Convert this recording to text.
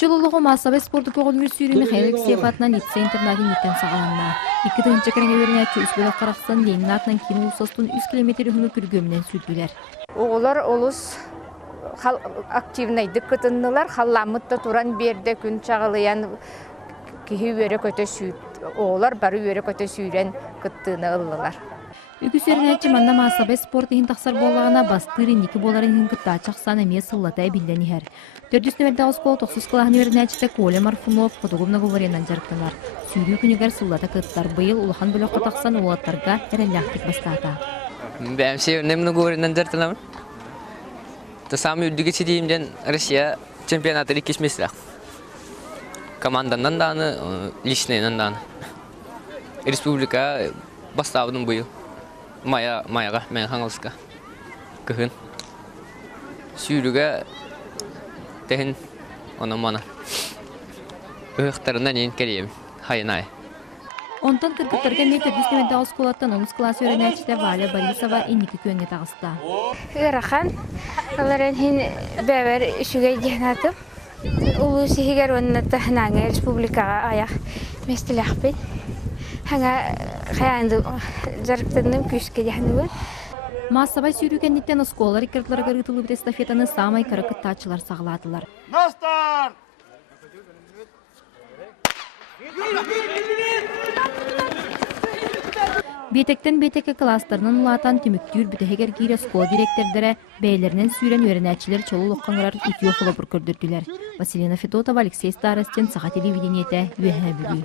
Чололығы массабы спорты көғылмір сүйрі Михаил Алексеев атынан лицей интернатын еттен сағаланна. 2 тыңчы кәріңе верінәтчі үс бөлі қарақсан Ленин атынан кейін ұлсастың 100 километр үхіні күргөмінен сүрділер. Оғылар олыс активнайдық күтіннілер, қалламытта туран берді күн чағылыян кейі өрі көте сүйд. Оғылар бары өрі көте сүйрен күттіні ұлылар. Үгіс өрінәтчі манна массабы спорты хин тақсар болағына бастырын екі боларын хин күтті ачақсан әме сыллатай білден ехер. 400 скол 90 қылағын өрінәтчіті Коля Марфунов фотогумна говоренан жарықтылар. Сүйрі күнігер сыллата күттар бұйыл улахан бөліққа тақсан олаттарға әрәлләқтік бастата. Бәмсе өнемні говоренан жарықтыламын. Самый үдігі сидейімден Россия чемпионаты кешмесілақ. Командандан даны, личныйнан даны. Республика бастауының бұйыл. Маяға, мен қаңылысқа. Күхін. Сүйріге тәхін оның мана. Үхіқтарынан ең керейім. Хайынай. Онтан кыргыттарга метр 400 сколаттан 10 класс өренәчті Валя Борисова инники көнге тағыста. Ырахан, аларан хин бәбәр үшіге дегенатым. Улу сихигер оннатта ханаңа республикаға аяқ местіләқ бен. Хаңа қаянды жарықтырным күшке дегенуі. Массабай сүйрүгенниттен осколар икертларға рытылып эстафетаны самай каракыттачылар сағыладылар. Настар! Бетектен бетеке класстарынан улатан түміктүр бүтәгер кире скол директордары бәйлерінен сүйрен өренәтчілер чолу лоққаңырар үтіе қолы бір көрдірділер. Василина Федотова, Алексей Старостин, Саха телевидениеті, Юэхэ бүгі.